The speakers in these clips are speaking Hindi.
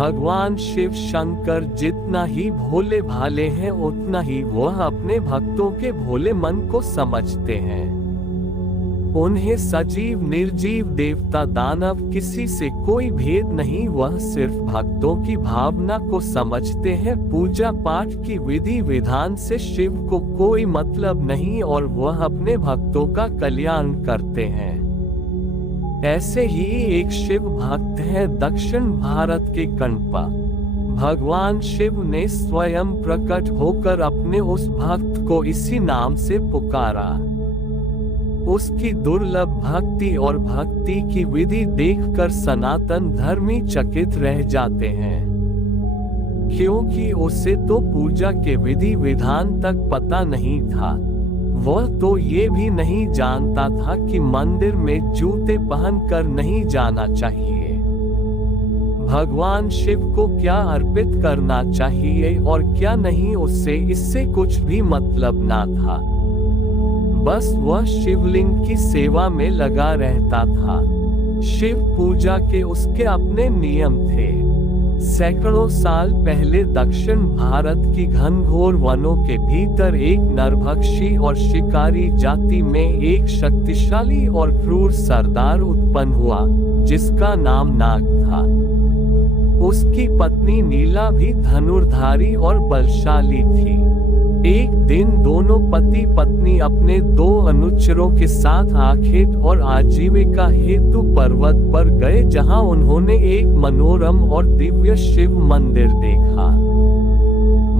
भगवान शिव शंकर जितना ही भोले भाले हैं उतना ही वह अपने भक्तों के भोले मन को समझते हैं। उन्हें सजीव निर्जीव देवता दानव किसी से कोई भेद नहीं, वह सिर्फ भक्तों की भावना को समझते हैं। पूजा पाठ की विधि विधान से शिव को कोई मतलब नहीं और वह अपने भक्तों का कल्याण करते हैं। ऐसे ही एक शिव भक्त है दक्षिण भारत के कणपा। भगवान शिव ने स्वयं प्रकट होकर अपने उस भक्त को इसी नाम से पुकारा। उसकी दुर्लभ भक्ति और भक्ति की विधि देखकर सनातन धर्मी चकित रह जाते हैं, क्योंकि उसे तो पूजा के विधि विधान तक पता नहीं था। वह तो ये भी नहीं जानता था कि मंदिर में जूते पहनकर नहीं जाना चाहिए। भगवान शिव को क्या अर्पित करना चाहिए और क्या नहीं, उससे इससे कुछ भी मतलब ना था। बस वह शिवलिंग की सेवा में लगा रहता था। शिव पूजा के उसके अपने नियम थे। सैकड़ों साल पहले दक्षिण भारत की घनघोर वनों के भीतर एक नरभक्षी और शिकारी जाति में एक शक्तिशाली और क्रूर सरदार उत्पन्न हुआ, जिसका नाम नाग था। उसकी पत्नी नीला भी धनुर्धारी और बलशाली थी। एक दिन दोनों पति पत्नी अपने 2 अनुचरों के साथ आखेट और आजीविका हेतु पर्वत पर गए, जहां उन्होंने एक मनोरम और दिव्य शिव मंदिर देखा।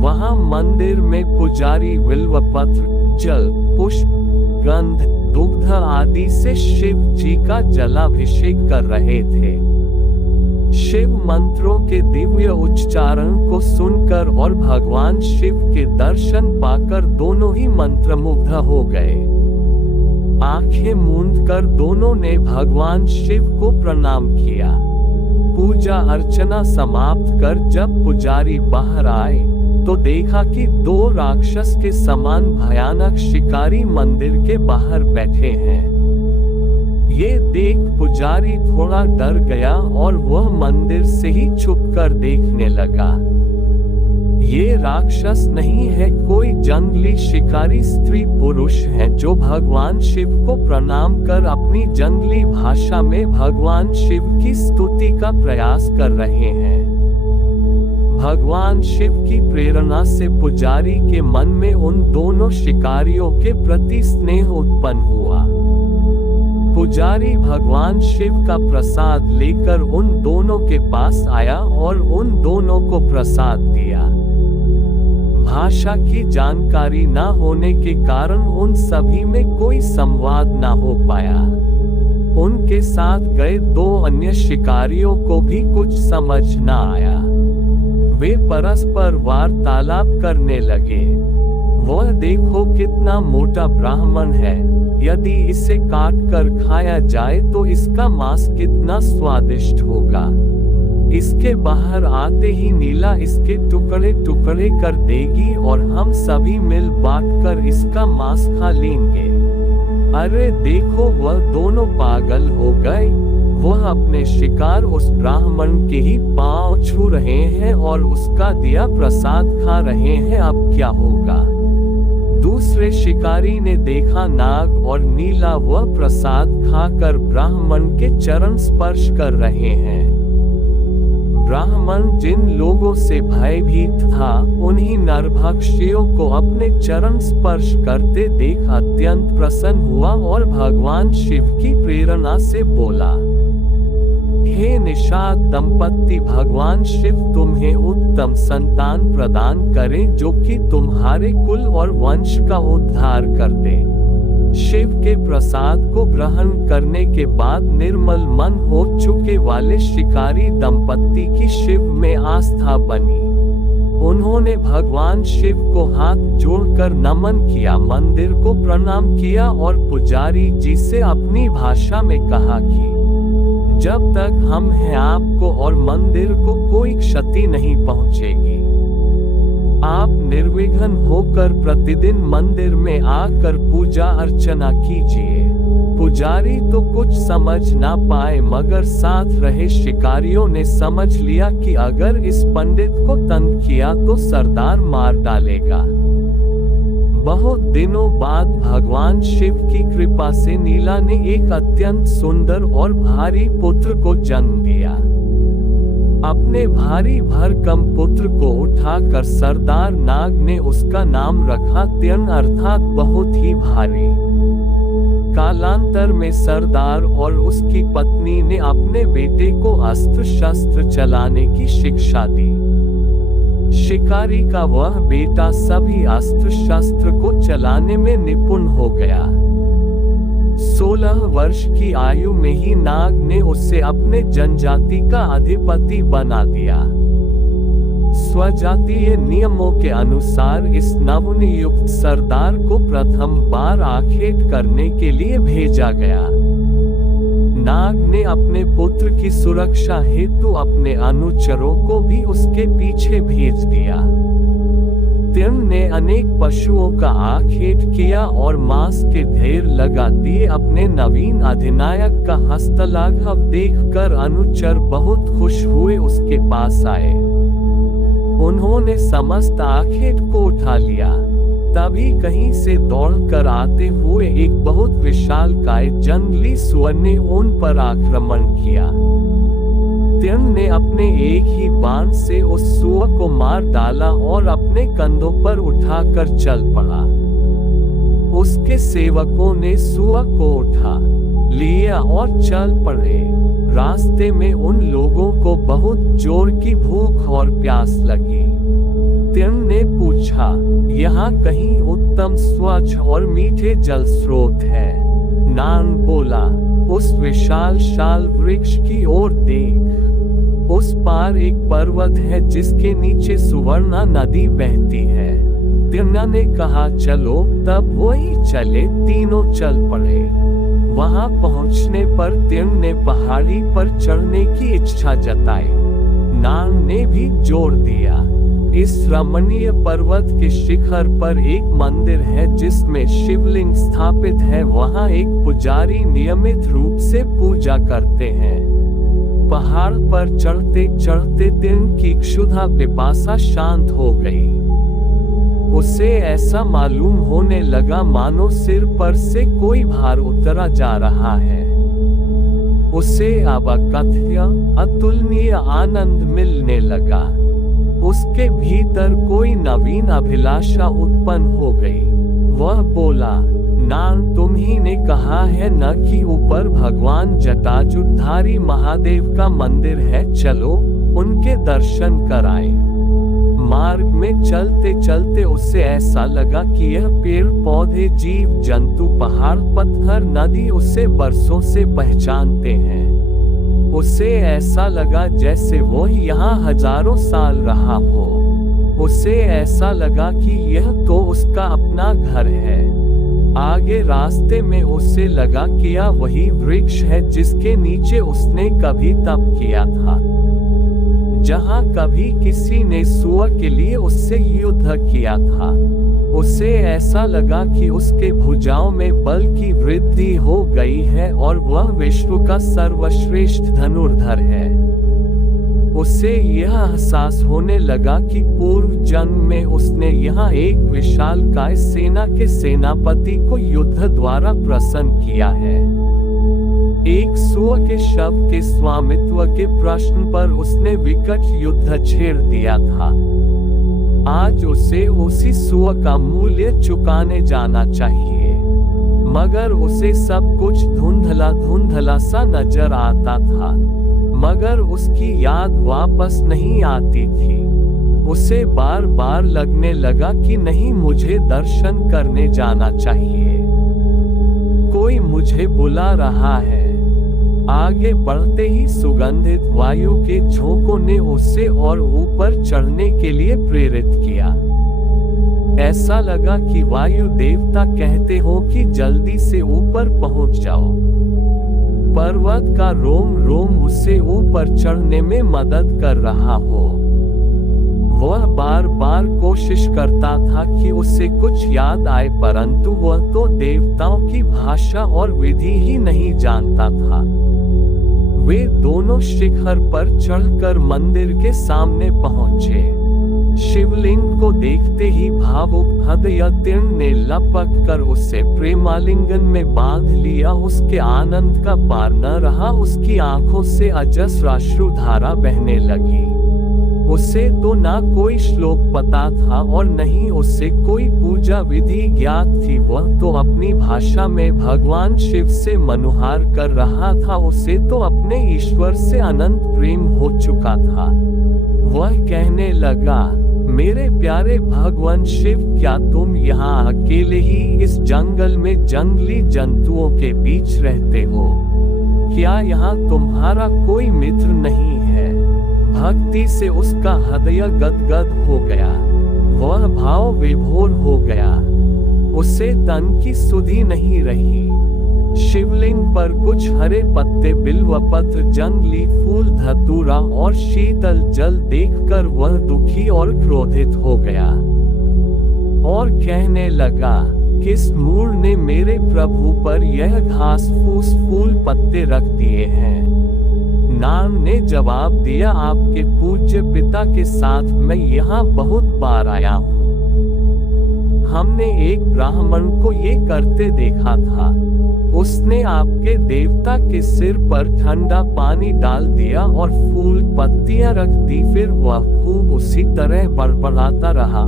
वहां मंदिर में पुजारी बिल्वपत्र, जल, पुष्प, गंध, दुग्ध आदि से शिव जी का जलाभिषेक कर रहे थे। शिव मंत्रों के दिव्य उच्चारण को सुनकर और भगवान शिव के दर्शन पाकर दोनों ही मंत्रमुग्ध हो गए। आंखें मूंदकर दोनों ने भगवान शिव को प्रणाम किया। पूजा अर्चना समाप्त कर जब पुजारी बाहर आए तो देखा कि 2 राक्षस के समान भयानक शिकारी मंदिर के बाहर बैठे हैं। ये देख पुजारी थोड़ा डर गया और वह मंदिर से ही छुपकर देखने लगा। ये राक्षस नहीं है, कोई जंगली शिकारी स्त्री पुरुष हैं जो भगवान शिव को प्रणाम कर अपनी जंगली भाषा में भगवान शिव की स्तुति का प्रयास कर रहे हैं। भगवान शिव की प्रेरणा से पुजारी के मन में उन दोनों शिकारियों के प्रति स्नेह उत्पन्न हुआ। पुजारी भगवान शिव का प्रसाद लेकर उन दोनों के पास आया और उन दोनों को प्रसाद दिया। भाषा की जानकारी न होने के कारण उन सभी में कोई संवाद न हो पाया। उनके साथ गए 2 अन्य शिकारियों को भी कुछ समझ न आया। वे परस्पर वार्तालाप करने लगे। वह देखो कितना मोटा ब्राह्मण है, यदि इसे काट कर खाया जाए तो इसका मांस कितना स्वादिष्ट होगा। इसके बाहर आते ही नीला इसके टुकड़े टुकड़े कर देगी और हम सभी मिल बांटकर इसका मांस खा लेंगे। अरे देखो, वह दोनों पागल हो गए। वह अपने शिकार उस ब्राह्मण के ही पांव छू रहे हैं और उसका दिया प्रसाद खा रहे हैं, अब क्या होगा। दूसरे शिकारी ने देखा नाग और नीला वह प्रसाद खाकर ब्राह्मण के चरण स्पर्श कर रहे हैं। ब्राह्मण जिन लोगों से भयभीत था, उन्हीं नरभक्षियों को अपने चरण स्पर्श करते देख अत्यंत प्रसन्न हुआ और भगवान शिव की प्रेरणा से बोला, हे निषाद दंपत्ति, भगवान शिव तुम्हें उत्तम संतान प्रदान करें जो कि तुम्हारे कुल और वंश का उद्धार कर दे। शिव के प्रसाद को ग्रहण करने के बाद निर्मल मन हो चुके वाले शिकारी दंपत्ति की शिव में आस्था बनी। उन्होंने भगवान शिव को हाथ जोड़कर नमन किया, मंदिर को प्रणाम किया और पुजारी जी से अपनी भाषा में कहा कि जब तक हम हैं आपको और मंदिर को कोई क्षति नहीं पहुंचेगी। आप निर्विघ्न होकर प्रतिदिन मंदिर में आकर पूजा अर्चना कीजिए। पुजारी तो कुछ समझ ना पाए, मगर साथ रहे शिकारियों ने समझ लिया कि अगर इस पंडित को तंग किया तो सरदार मार डालेगा। बहुत दिनों बाद भगवान शिव की कृपा से नीला ने एक अत्यंत सुंदर और भारी पुत्र को जन्म दिया। अपने भारी भरकम पुत्र को उठाकर सरदार नाग ने उसका नाम रखा त्यन, अर्थात बहुत ही भारी। कालांतर में सरदार और उसकी पत्नी ने अपने बेटे को अस्त्र शस्त्र चलाने की शिक्षा दी। शिकारी का वह बेटा सभी अस्त्र शस्त्र को चलाने में निपुण हो गया। 16 वर्ष की आयु में ही नाग ने उसे अपने जनजाति का अधिपति बना दिया। स्वजातीय नियमों के अनुसार इस नवनियुक्त सरदार को प्रथम बार आखेट करने के लिए भेजा गया। नाग ने अपने पुत्र की सुरक्षा हेतु अपने अनुचरों को भी उसके पीछे भेज दिया। त्यन ने अनेक पशुओं का आखेट किया और मांस के ढेर लगा दिए। अपने नवीन अधिनायक का हस्तलाघव देखकर अनुचर बहुत खुश हुए उसके पास आए। उन्होंने समस्त आखेट को उठा लिया। तभी कहीं से दौड़कर आते हुए एक बहुत विशालकाय जंगली सुअर ने उन पर आक्रमण किया। त्यन ने अपने एक ही बाण से उस सुअर को मार डाला और अपने कंधों पर उठाकर चल पड़ा। उसके सेवकों ने सुअर को उठा लिया और चल पड़े। रास्ते में उन लोगों को बहुत जोर की भूख और प्यास लगी। त्यन ने पूछा, यहाँ कहीं उत्तम स्वच्छ और मीठे जल स्रोत है? नाग बोला, उस विशाल शाल वृक्ष की ओर देख। उस पार एक पर्वत है जिसके नीचे सुवर्णा नदी बहती है। त्यन ने कहा, चलो। तब वही चले। तीनों चल पड़े। वहां पहुंचने पर त्यन ने पहाड़ी पर चढ़ने की इच्छा जताई। नाग ने भी जोर दिया। इस रमणीय पर्वत के शिखर पर एक मंदिर है जिसमें शिवलिंग स्थापित है। वहां एक पुजारी नियमित रूप से पूजा करते हैं। पहाड़ पर चढ़ते चढ़ते त्यन की क्षुधा पिपासा शांत हो गई। उसे ऐसा मालूम होने लगा मानो सिर पर से कोई भार उतरा जा रहा है। उसे अब अकथ्य अतुलनीय आनंद मिलने लगा। उसके भीतर कोई नवीन अभिलाषा उत्पन्न हो गई। वह बोला, नाग, तुम ही ने कहा है न कि ऊपर भगवान जटाजुधारी महादेव का मंदिर है। चलो उनके दर्शन कराएं। मार्ग में चलते चलते उसे ऐसा लगा कि यह पेड़ पौधे जीव जंतु पहाड़ पत्थर नदी उसे बरसों से पहचानते हैं। उसे ऐसा लगा जैसे वो यहाँ हजारों साल रहा हो। उसे ऐसा लगा कि यह तो उसका अपना घर है। आगे रास्ते में उसे लगा कि यह वही वृक्ष है जिसके नीचे उसने कभी तप किया था, जहाँ कभी किसी ने सुअर के लिए उससे युद्ध किया था। उसे ऐसा लगा कि उसके भुजाओं में बल की वृद्धि हो गई है और वह विश्व का सर्वश्रेष्ठ धनुर्धर है। उसे यह एहसास होने लगा कि पूर्व जन्म में उसने यहाँ एक विशालकाय सेना के सेनापति को युद्ध द्वारा प्रसन्न किया है। एक सुअर के शव के स्वामित्व के प्रश्न पर उसने विकट युद्ध छेड़ दिया था। आज उसे उसी सुअर का मूल्य चुकाने जाना चाहिए, मगर उसे सब कुछ धुंधला धुंधला सा नजर आता था। मगर उसकी याद वापस नहीं आती थी। उसे बार बार लगने लगा कि नहीं, मुझे दर्शन करने जाना चाहिए। कोई मुझे बुला रहा है। आगे बढ़ते ही सुगंधित वायु के झोंकों ने उसे और ऊपर चढ़ने के लिए प्रेरित किया। ऐसा लगा कि वायु देवता कहते हो कि जल्दी से ऊपर पहुंच जाओ। पर्वत का रोम रोम उसे ऊपर चढ़ने में मदद कर रहा हो। वह बार बार कोशिश करता था कि उसे कुछ याद आए, परंतु वह तो देवताओं की भाषा और विधि ही नहीं जानता था। वे दोनों शिखर पर चढ़कर मंदिर के सामने पहुंचे। शिवलिंग को देखते ही भावुक हृदयतीर्ण ने लपक कर उसे प्रेमालिंगन में बांध लिया। उसके आनंद का पार न रहा, उसकी आंखों से अजस्र अश्रुधारा बहने लगी। उसे तो ना कोई श्लोक पता था और न ही उसे कोई पूजा विधि ज्ञात थी। वह तो अपनी भाषा में भगवान शिव से मनुहार कर रहा था। उसे तो अपने ईश्वर से अनंत प्रेम हो चुका था। वह कहने लगा, मेरे प्यारे भगवान शिव, क्या तुम यहाँ अकेले ही इस जंगल में जंगली जंतुओं के बीच रहते हो? क्या यहाँ तुम्हारा कोई मित्र नहीं है? भक्ति से उसका हृदय गदगद हो गया। वह भाव विभोर हो गया। उसे तन की सुधि नहीं रही। शिवलिंग पर कुछ हरे पत्ते, बिल्वपत्र, जंगली फूल, धतूरा और शीतल जल देखकर वह दुखी और क्रोधित हो गया और कहने लगा, किस मूढ़ ने मेरे प्रभु पर यह घास फूस फूल पत्ते रख दिए हैं? नारद ने जवाब दिया, आपके पूज्य पिता के साथ मैं यहाँ बहुत बार आया हूँ। हमने एक ब्राह्मण को ये करते देखा था। उसने आपके देवता के सिर पर ठंडा पानी डाल दिया और फूल पत्तियां रख दी। फिर वह खूब उसी तरह बड़बड़ाता रहा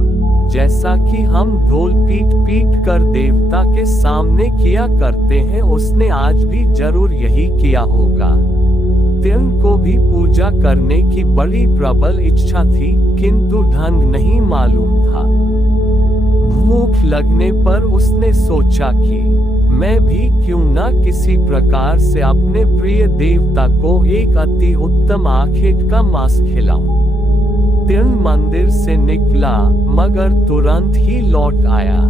जैसा कि हम ढोल पीट पीट कर देवता के सामने किया करते हैं। उसने आज भी जरूर यही किया होगा। तीर्ण को भी पूजा करने की बड़ी प्रबल इच्छा थी, किंतु ढंग नहीं मालूम था। भूख लगने पर उसने सोचा कि मैं भी क्यों न किसी प्रकार से अपने प्रिय देवता को एक अति उत्तम आखेट का मांस खिलाऊं। तीर्ण मंदिर से निकला मगर तुरंत ही लौट आया।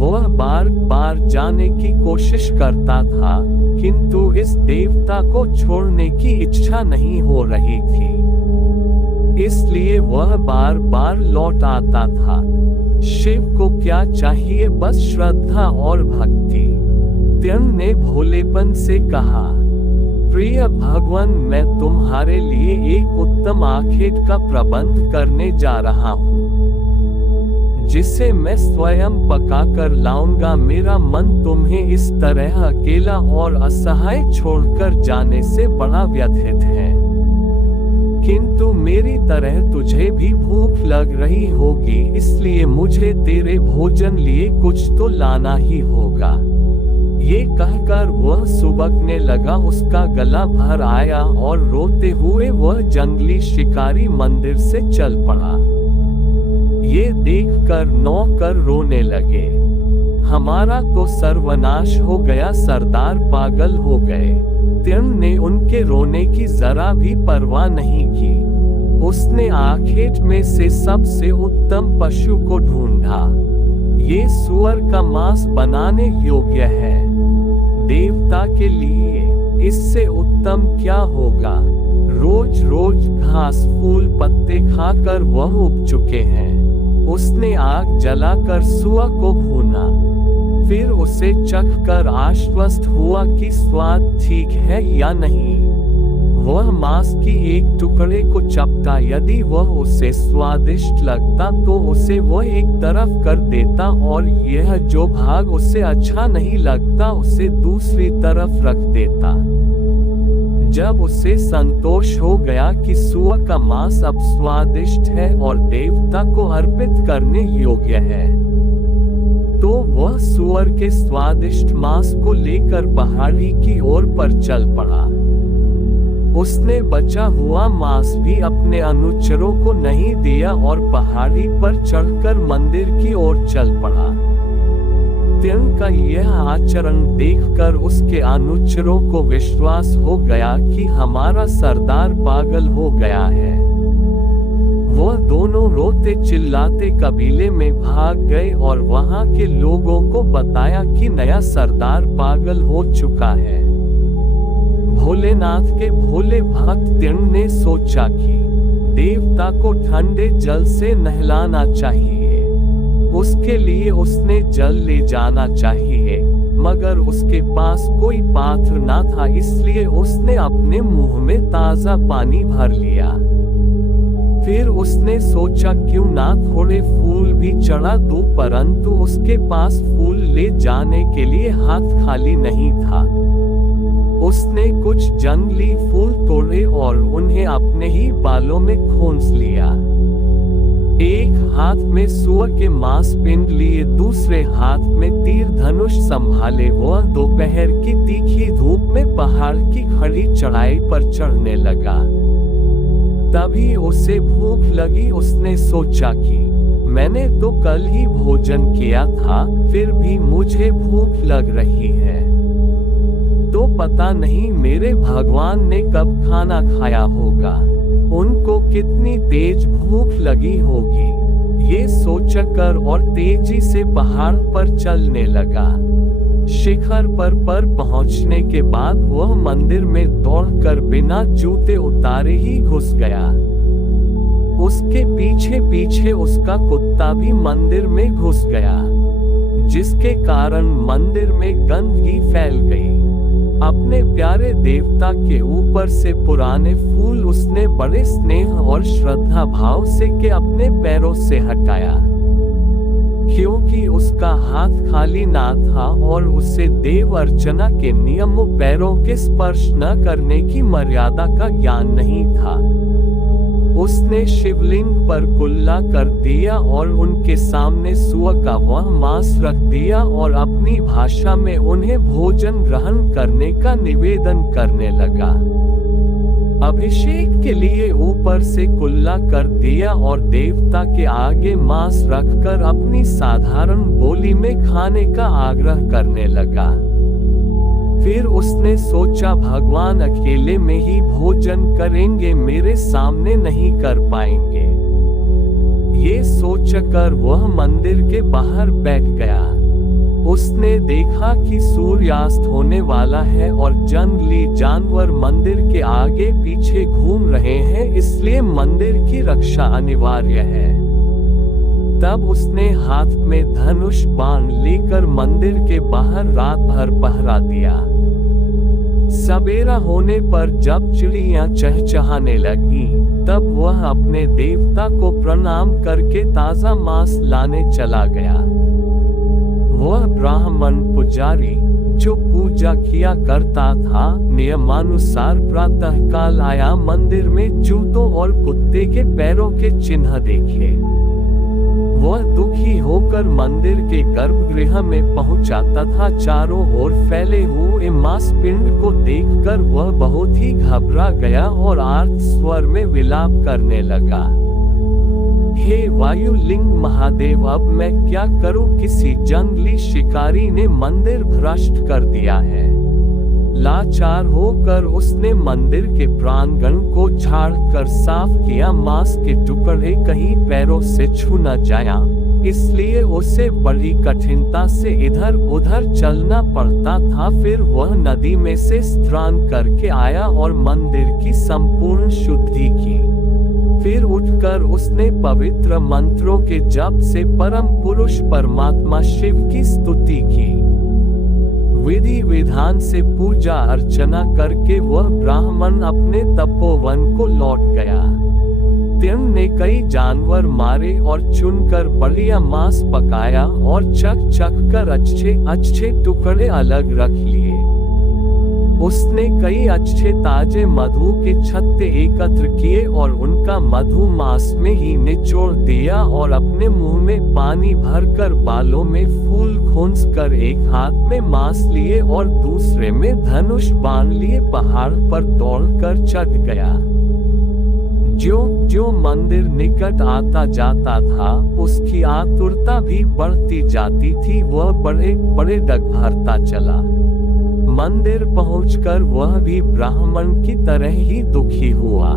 वह बार बार जाने की कोशिश करता था, किंतु इस देवता को छोड़ने की इच्छा नहीं हो रही थी। इसलिए वह बार बार लौट आता था। शिव को क्या चाहिए? बस श्रद्धा और भक्ति। तीर्ण ने भोलेपन से कहा, प्रिय भगवान, मैं तुम्हारे लिए एक उत्तम आखेट का प्रबंध करने जा रहा हूँ, जिसे मैं स्वयं पका कर लाऊंगा। मेरा मन तुम्हें इस तरह अकेला और असहाय छोड़कर जाने से बड़ा व्यथित है, किंतु मेरी तरह तुझे भी भूख लग रही होगी, इसलिए मुझे तेरे भोजन लिए कुछ तो लाना ही होगा। ये कहकर वह सुबकने लगा। उसका गला भर आया और रोते हुए वह जंगली शिकारी मंदिर से चल पड़ा। ये देखकर नौकर रोने लगे, हमारा तो सर्वनाश हो गया, सरदार पागल हो गए। तीर्ण ने उनके रोने की जरा भी परवाह नहीं की। उसने आखेट में से सबसे उत्तम पशु को ढूंढा। ये सुअर का मांस बनाने योग्य है। देवता के लिए इससे उत्तम क्या होगा? रोज रोज घास फूल पत्ते खाकर वह उब चुके हैं। उसने आग जलाकर सुअर को भूना, फिर उसे चखकर आश्वस्त हुआ कि स्वाद ठीक है या नहीं। वह मांस की एक टुकड़े को चपटा, यदि वह उसे स्वादिष्ट लगता तो उसे वह एक तरफ कर देता और यह जो भाग उसे अच्छा नहीं लगता उसे दूसरी तरफ रख देता। जब उसे संतोष हो गया कि सुअर का मांस अब स्वादिष्ट है और देवता को अर्पित करने योग्य है, तो वह सुअर के स्वादिष्ट मांस को लेकर पहाड़ी की ओर पर चल पड़ा। उसने बचा हुआ मांस भी अपने अनुचरों को नहीं दिया और पहाड़ी पर चढ़कर मंदिर की ओर चल पड़ा। तीर्ण का यह आचरण देखकर उसके अनुचरों को विश्वास हो गया कि हमारा सरदार पागल हो गया है। वह दोनों रोते चिल्लाते कबीले में भाग गए और वहां के लोगों को बताया कि नया सरदार पागल हो चुका है। भोलेनाथ के भोले भक्त तीर्ण ने सोचा कि देवता को ठंडे जल से नहलाना चाहिए। उसके लिए उसने जल ले जाना चाहिए, मगर उसके पास कोई पात्र न था, इसलिए उसने अपने मुंह में ताजा पानी भर लिया। फिर उसने सोचा क्यों ना थोड़े फूल भी चढ़ा दूं, परंतु उसके पास फूल ले जाने के लिए हाथ खाली नहीं था। उसने कुछ जंगली फूल तोड़े और उन्हें अपने ही बालों में खोंस लिया। एक हाथ में सूअर के मांस पिंड लिए, दूसरे हाथ में तीर धनुष संभाले वह दोपहर की तीखी धूप में पहाड़ की खड़ी चढ़ाई पर चढ़ने लगा। तभी उसे भूख लगी। उसने सोचा कि मैंने तो कल ही भोजन किया था, फिर भी मुझे भूख लग रही है, तो पता नहीं मेरे भगवान ने कब खाना खाया होगा, उनको कितनी तेज भूख लगी होगी। ये सोचकर और तेजी से पहाड़ पर चलने लगा। शिखर पर पहुंचने के बाद वह मंदिर में दौड़कर बिना जूते उतारे ही घुस गया। उसके पीछे पीछे उसका कुत्ता भी मंदिर में घुस गया, जिसके कारण मंदिर में गंदगी फैल गई। अपने प्यारे देवता के ऊपर से पुराने फूल उसने बड़े स्नेह और श्रद्धा भाव से के अपने पैरों से हटाया, क्योंकि उसका हाथ खाली ना था और उसे देव अर्चना के नियमों पैरों के स्पर्श न करने की मर्यादा का ज्ञान नहीं था। उसने शिवलिंग पर कुल्ला कर दिया और उनके सामने सूअर का वह मांस रख दिया और अपनी भाषा में उन्हें भोजन ग्रहण करने का निवेदन करने लगा। अभिषेक के लिए ऊपर से कुल्ला कर दिया और देवता के आगे मांस रखकर अपनी साधारण बोली में खाने का आग्रह करने लगा। फिर उसने सोचा भगवान अकेले में ही भोजन करेंगे, मेरे सामने नहीं कर पाएंगे। ये सोचकर वह मंदिर के बाहर बैठ गया। उसने देखा कि सूर्यास्त होने वाला है और जंगली जानवर मंदिर के आगे पीछे घूम रहे हैं, इसलिए मंदिर की रक्षा अनिवार्य है। तब उसने हाथ में धनुष बाण लेकर मंदिर के बाहर रात भर पहरा दिया। सवेरा होने पर जब चिड़ियां चहचहाने लगी, तब वह अपने देवता को प्रणाम करके ताजा मांस लाने चला गया। वह ब्राह्मण पुजारी जो पूजा किया करता था, नियमानुसार प्रातःकाल आया। मंदिर में जूतों और कुत्ते के पैरों के चिन्ह देखे। वह दुखी होकर मंदिर के गर्भगृह में पहुंचा तथा चारों ओर फैले हुए मांस पिंड को देखकर वह बहुत ही घबरा गया और आर्त स्वर में विलाप करने लगा। हे वायुलिंग महादेव, अब मैं क्या करूं? किसी जंगली शिकारी ने मंदिर भ्रष्ट कर दिया है। लाचार होकर उसने मंदिर के प्रांगण को झाड़कर साफ किया। मांस के टुकड़े कहीं पैरों से छू न जाया, इसलिए उसे बड़ी कठिनता से इधर उधर चलना पड़ता था। फिर वह नदी में से स्नान करके आया और मंदिर की संपूर्ण शुद्धि की। फिर उठकर उसने पवित्र मंत्रों के जप से परम पुरुष परमात्मा शिव की स्तुति की। विधि विधान से पूजा अर्चना करके वह ब्राह्मण अपने तपोवन को लौट गया। तीर्ण ने कई जानवर मारे और चुनकर बढ़िया मांस पकाया और चख चख कर अच्छे अच्छे टुकड़े अलग रख लिए। उसने कई अच्छे ताजे मधु के छत्ते एकत्र किए और उनका मधु मांस में ही निचोड़ दिया और अपने मुंह में पानी भरकर बालों में फूल खोंस कर एक हाथ में मांस लिए और दूसरे में धनुष बाण लिए पहाड़ पर दौड़कर चढ़ गया। जो मंदिर निकट आता जाता था, उसकी आतुरता भी बढ़ती जाती थी। वह बड़े बड़े डग भरता चला। मंदिर पहुंचकर वह भी ब्राह्मण की तरह ही दुखी हुआ।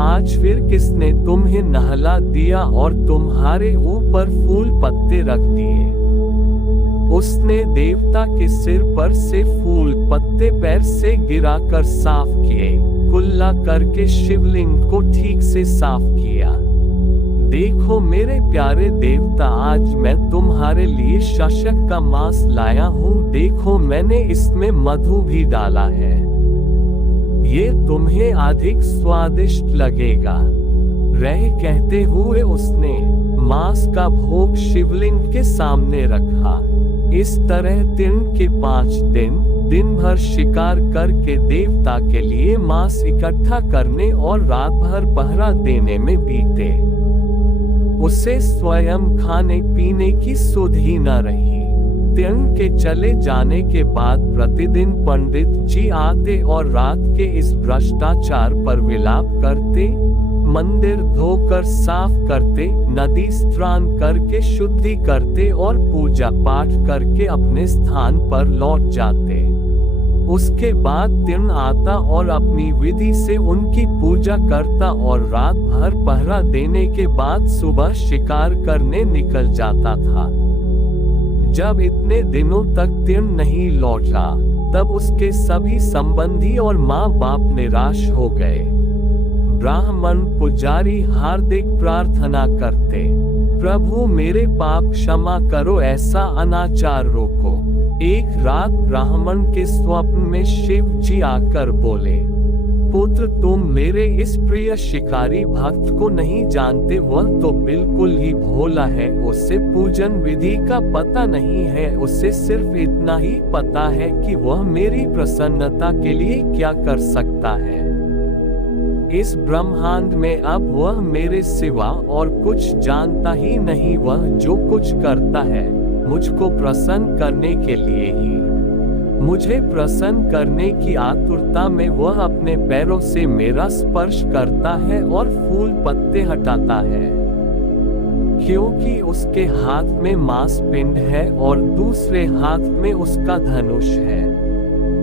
आज फिर किसने तुम्हें नहला दिया और तुम्हारे ऊपर फूल पत्ते रख दिए? उसने देवता के सिर पर से फूल पत्ते पैर से गिराकर साफ किए। कुल्ला करके शिवलिंग को ठीक से साफ किया। देखो मेरे प्यारे देवता, आज मैं तुम्हारे लिए शशक का मांस लाया हूँ। देखो मैंने इसमें मधु भी डाला है, ये तुम्हें अधिक स्वादिष्ट लगेगा। रह कहते हुए उसने मांस का भोग शिवलिंग के सामने रखा। इस तरह तीर्ण के 5 दिन भर शिकार करके देवता के लिए मांस इकट्ठा करने और रात भर पहरा देने में बीते। उसे स्वयं खाने पीने की सुध ही न रही। तीर्ण के चले जाने के बाद प्रतिदिन पंडित जी आते और रात के इस भ्रष्टाचार पर विलाप करते, मंदिर धोकर साफ करते, नदी स्नान करके शुद्धि करते और पूजा पाठ करके अपने स्थान पर लौट जाते। उसके बाद तीर्ण आता और अपनी विधि से उनकी पूजा करता और रात भर पहरा देने के बाद सुबह शिकार करने निकल जाता था। जब इतने दिनों तक तीर्ण नहीं लौटा, तब उसके सभी संबंधी और माँ बाप निराश हो गए। ब्राह्मण पुजारी हार्दिक प्रार्थना करते, प्रभु मेरे पाप क्षमा करो, ऐसा अनाचार रोको। एक रात ब्राह्मण के स्वप्न में शिव जी आकर बोले, पुत्र तुम मेरे इस प्रिय शिकारी भक्त को नहीं जानते, वह तो बिल्कुल ही भोला है, उसे पूजन विधि का पता नहीं है, उसे सिर्फ इतना ही पता है कि वह मेरी प्रसन्नता के लिए क्या कर सकता है। इस ब्रह्मांड में अब वह मेरे सिवा और कुछ जानता ही नहीं, वह जो कुछ करता है मुझको प्रसन्न करने के लिए ही। मुझे प्रसन्न करने की आतुरता में वह अपने पैरों से मेरा स्पर्श करता है और फूल पत्ते हटाता है, क्योंकि उसके हाथ में मांस पिंड है और दूसरे हाथ में उसका धनुष है।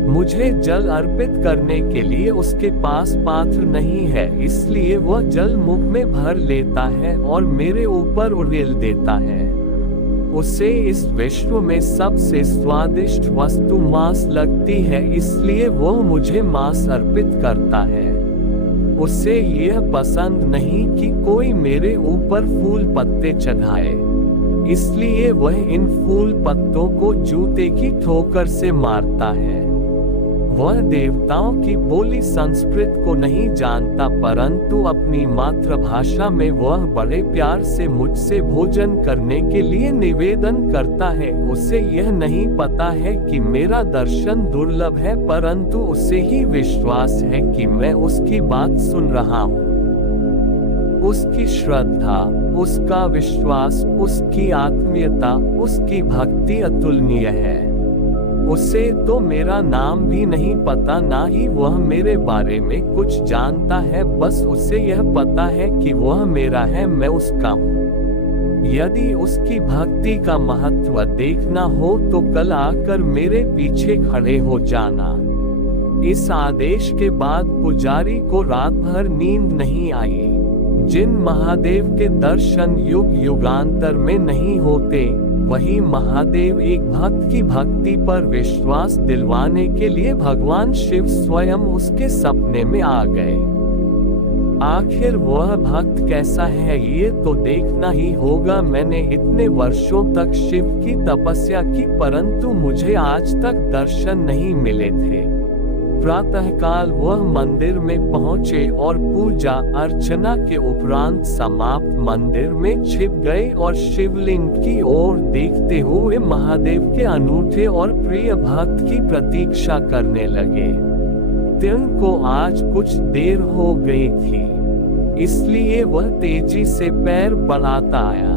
मुझे जल अर्पित करने के लिए उसके पास पात्र नहीं है, इसलिए वह जल मुख में भर लेता है और मेरे ऊपर उड़ेल देता है। उसे इस विश्व में सबसे स्वादिष्ट वस्तु मांस लगती है, इसलिए वो मुझे मांस अर्पित करता है। उसे यह पसंद नहीं कि कोई मेरे ऊपर फूल पत्ते चढ़ाए, इसलिए वह इन फूल पत्तों को जूते की ठोकर से मारता है। वह देवताओं की बोली संस्कृत को नहीं जानता, परंतु अपनी मातृभाषा में वह बड़े प्यार से मुझसे भोजन करने के लिए निवेदन करता है। उसे यह नहीं पता है कि मेरा दर्शन दुर्लभ है, परंतु उसे ही विश्वास है कि मैं उसकी बात सुन रहा हूँ। उसकी श्रद्धा, उसका विश्वास, उसकी आत्मीयता, उसकी भक्ति अतुलनीय है। उसे तो मेरा नाम भी नहीं पता, ना ही वह मेरे बारे में कुछ जानता है, बस उसे यह पता है कि वह मेरा है, मैं उसका हूँ। यदि उसकी भक्ति का महत्व देखना हो तो कल आकर मेरे पीछे खड़े हो जाना। इस आदेश के बाद पुजारी को रात भर नींद नहीं आई। जिन महादेव के दर्शन युग युगांतर में नहीं होते, वही महादेव एक भक्त की भक्ति पर विश्वास दिलवाने के लिए भगवान शिव स्वयं उसके सपने में आ गए। आखिर वह भक्त कैसा है ये तो देखना ही होगा। मैंने इतने वर्षों तक शिव की तपस्या की, परंतु मुझे आज तक दर्शन नहीं मिले थे। प्रातःकाल वह मंदिर में पहुंचे और पूजा अर्चना के उपरांत समाप्त मंदिर में छिप गए और शिवलिंग की ओर देखते हुए महादेव के अनूठे और प्रिय भक्त की प्रतीक्षा करने लगे। तीर्ण को आज कुछ देर हो गई थी, इसलिए वह तेजी से पैर बढ़ाता आया।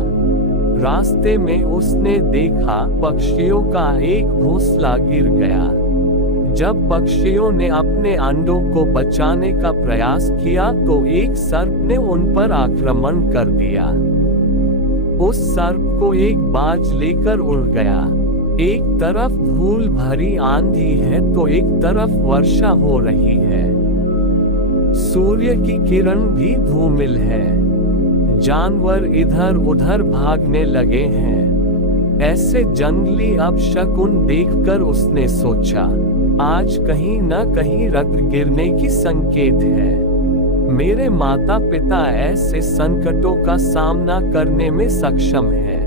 रास्ते में उसने देखा पक्षियों का एक घोंसला गिर गया। जब पक्षियों ने अपने अंडों को बचाने का प्रयास किया तो एक सर्प ने उन पर आक्रमण कर दिया। उस सर्प को एक बाज लेकर उड़ गया। एक तरफ धूल भरी आंधी है तो एक तरफ वर्षा हो रही है। सूर्य की किरण भी धूमिल है। जानवर इधर उधर भागने लगे हैं। ऐसे जंगली अपशकुन देखकर उसने सोचा, आज कहीं न कहीं रक्त गिरने की संकेत है। मेरे माता पिता ऐसे संकटों का सामना करने में सक्षम है,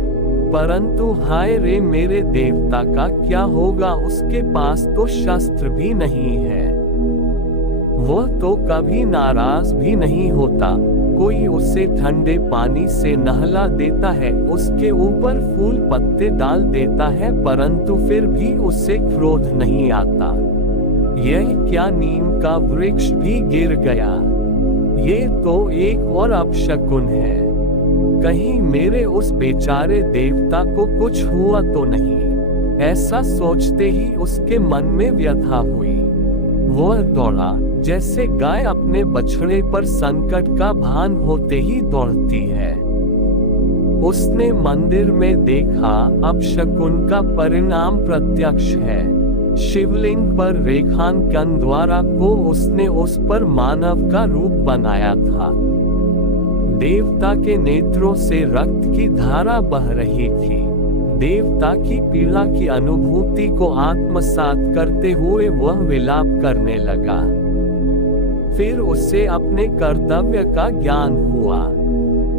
परंतु हाय रे मेरे देवता का क्या होगा, उसके पास तो शस्त्र भी नहीं है। वह तो कभी नाराज भी नहीं होता। कोई उसे ठंडे पानी से नहला देता है, उसके ऊपर फूल पत्ते डाल देता है, परंतु फिर भी उससे क्रोध नहीं आता। यह क्या, नीम का वृक्ष भी गिर गया। ये तो एक और अपशकुन है। कहीं मेरे उस बेचारे देवता को कुछ हुआ तो नहीं। ऐसा सोचते ही उसके मन में व्यथा हुई। वह दौड़ा जैसे गाय अपने बछड़े पर संकट का भान होते ही दौड़ती है। उसने मंदिर में देखा, अपशकुन का परिणाम प्रत्यक्ष है। शिवलिंग पर रेखांकन द्वारा को उसने उस पर मानव का रूप बनाया था। देवता के नेत्रों से रक्त की धारा बह रही थी। देवता की पीड़ा की अनुभूति को आत्मसात करते हुए वह विलाप करने लगा। फिर उसे अपने कर्तव्य का ज्ञान हुआ।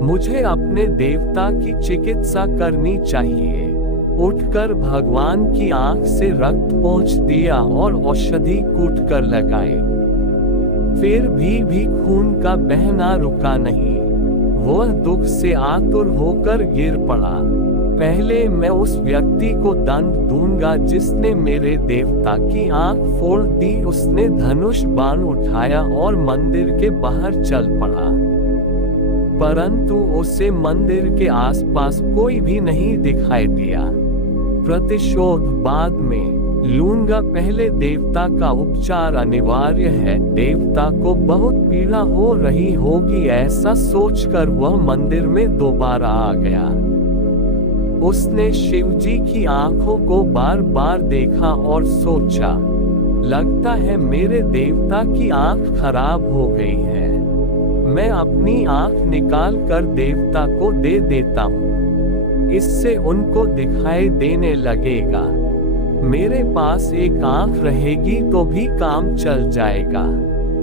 मुझे अपने देवता की चिकित्सा करनी चाहिए। उठकर भगवान की आंख से रक्त पोंछ दिया और औषधि कूटकर लगाई। फिर भी खून का बहना रुका नहीं। वह दुख से आतुर होकर गिर पड़ा। पहले मैं उस व्यक्ति को दंड दूंगा जिसने मेरे देवता की आंख फोड़ दी। उसने धनुष बाण उठाया और मंदिर के बाहर चल पड़ा, परंतु उसे मंदिर के आसपास कोई भी नहीं दिखाई दिया। प्रतिशोध बाद में लूंगा, पहले देवता का उपचार अनिवार्य है। देवता को बहुत पीड़ा हो रही होगी, ऐसा सोचकर वह मंदिर में दोबारा आ गया। उसने शिवजी की आंखों को बार बार देखा और सोचा, लगता है मेरे देवता की आंख खराब हो गई है। मैं अपनी आंख निकाल कर देवता को दे देता हूँ, इससे उनको दिखाई देने लगेगा। मेरे पास एक आंख रहेगी तो भी काम चल जाएगा।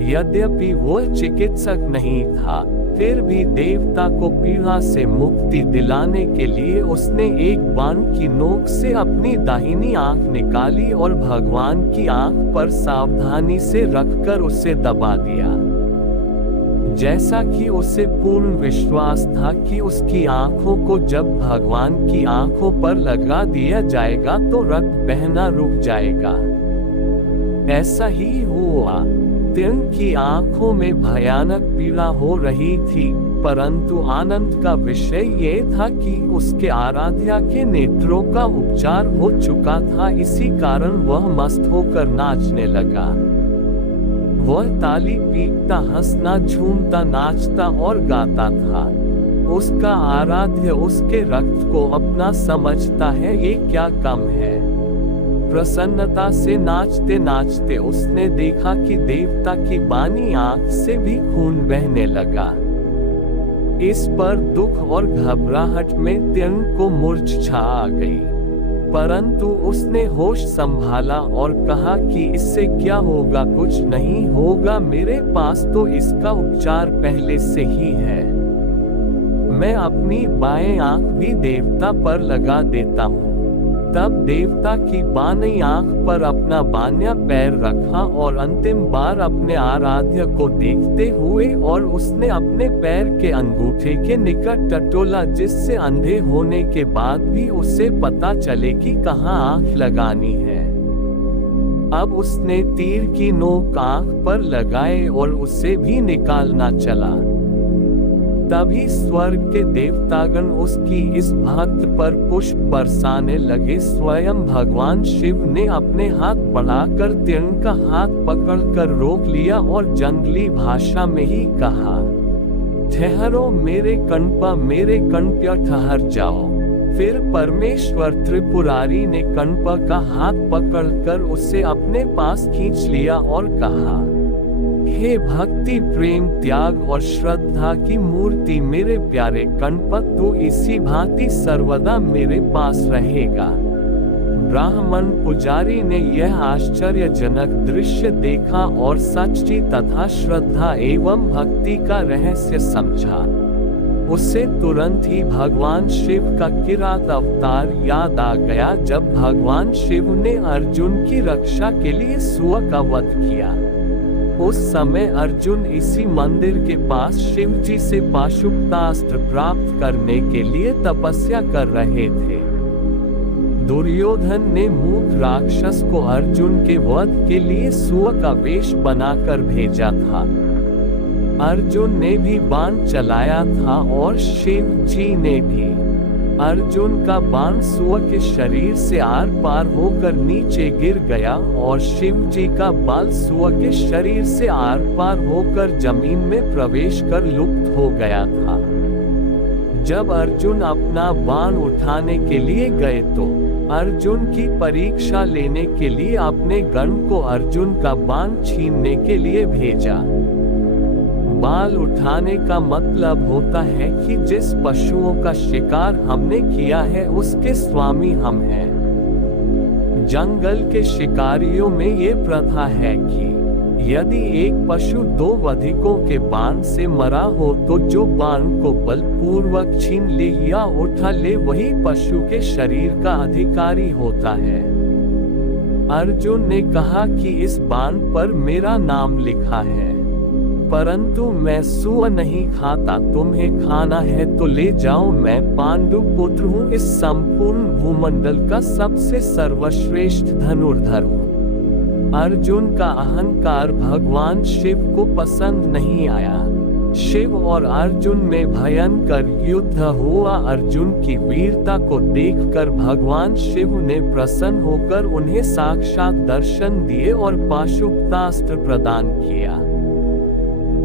यद्यपि वह चिकित्सक नहीं था, फिर भी देवता को पीड़ा से मुक्ति दिलाने के लिए उसने एक बाण की नोक से अपनी दाहिनी आंख निकाली और भगवान की आंख पर सावधानी से रखकर उसे दबा दिया। जैसा कि उसे पूर्ण विश्वास था कि उसकी आंखों को जब भगवान की आंखों पर लगा दिया जाएगा तो रक्त बहना रुक जाएगा। ऐसा ही हुआ। तीर्ण की आंखों में भयानक पीड़ा हो रही थी, परंतु आनंद का विषय ये था कि उसके आराध्या के नेत्रों का उपचार हो चुका था। इसी कारण वह मस्त होकर नाचने लगा। वह ताली पीटता, हंसना, झूमता, नाचता और गाता था। उसका आराध्य उसके रक्त को अपना समझता है, ये क्या कम है। प्रसन्नता से नाचते नाचते उसने देखा कि देवता की बानी आंख से भी खून बहने लगा। इस पर दुख और घबराहट में तीर्ण को मूर्छा आ गई, परंतु उसने होश संभाला और कहा कि इससे क्या होगा, कुछ नहीं होगा, मेरे पास तो इसका उपचार पहले से ही है। मैं अपनी बाएं आंख भी देवता पर लगा देता हूँ। तब देवता की बाईं आंख पर अपना बायां पैर रखा और अंतिम बार अपने आराध्य को देखते हुए और उसने अपने पैर के अंगूठे के निकट टटोला, जिससे अंधे होने के बाद भी उसे पता चले कि कहाँ आंख लगानी है। अब उसने तीर की नोक आंख पर लगाए और उसे भी निकालना चला। तभी स्वर्ग के देवतागण उसकी इस भक्त पर पुष्प बरसाने लगे। स्वयं भगवान शिव ने अपने हाथ बढ़ाकर तीर्ण का हाथ पकड़कर रोक लिया और जंगली भाषा में ही कहा, ठहरो मेरे कणपा, मेरे कणप्य ठहर जाओ। फिर परमेश्वर त्रिपुरारी ने कणपा का हाथ पकड़कर उसे अपने पास खींच लिया और कहा, हे भक्ति, प्रेम, त्याग और श्रद्धा की मूर्ति मेरे प्यारे कणपा, तू इसी भांति सर्वदा मेरे पास रहेगा। ब्राह्मण पुजारी ने यह आश्चर्यजनक दृश्य देखा और सच्ची तथा श्रद्धा एवं भक्ति का रहस्य समझा। उसे तुरंत ही भगवान शिव का किरात अवतार याद आ गया, जब भगवान शिव ने अर्जुन की रक्षा के लिए सूअर का वध किया। उस समय अर्जुन इसी मंदिर के पास शिव जी से पाशुपतास्त्र प्राप्त करने के लिए तपस्या कर रहे थे। दुर्योधन ने मूक राक्षस को अर्जुन के वध के लिए सूअर का वेश बनाकर भेजा था। अर्जुन ने भी बाण चलाया था और शिव जी ने भी। अर्जुन का बाण सूअर के शरीर से आर पार होकर नीचे गिर गया और शिव जी का बाल सूअर के शरीर से आर पार होकर जमीन में प्रवेश कर लुप्त हो गया था। जब अर्जुन अपना बाण उठाने के लिए गए तो अर्जुन की परीक्षा लेने के लिए अपने गण को अर्जुन का बाण छीनने के लिए भेजा। बाल उठाने का मतलब होता है कि जिस पशुओं का शिकार हमने किया है उसके स्वामी हम हैं। जंगल के शिकारियों में ये प्रथा है कि यदि एक पशु दो अधिकों के बाण से मरा हो तो जो बाण को बलपूर्वक छीन ले या उठा ले वही पशु के शरीर का अधिकारी होता है। अर्जुन ने कहा कि इस बाण पर मेरा नाम लिखा है, परंतु मैं सूअर नहीं खाता, तुम्हें खाना है तो ले जाओ, मैं पांडु पुत्र हूँ, इस संपूर्ण भूमंडल का सबसे सर्वश्रेष्ठ धनुर्धर हूँ। अर्जुन का अहंकार भगवान शिव को पसंद नहीं आया। शिव और अर्जुन में भयंकर युद्ध हुआ। अर्जुन की वीरता को देखकर भगवान शिव ने प्रसन्न होकर उन्हें साक्षात दर्शन दिए और पाशुपतास्त्र प्रदान किया।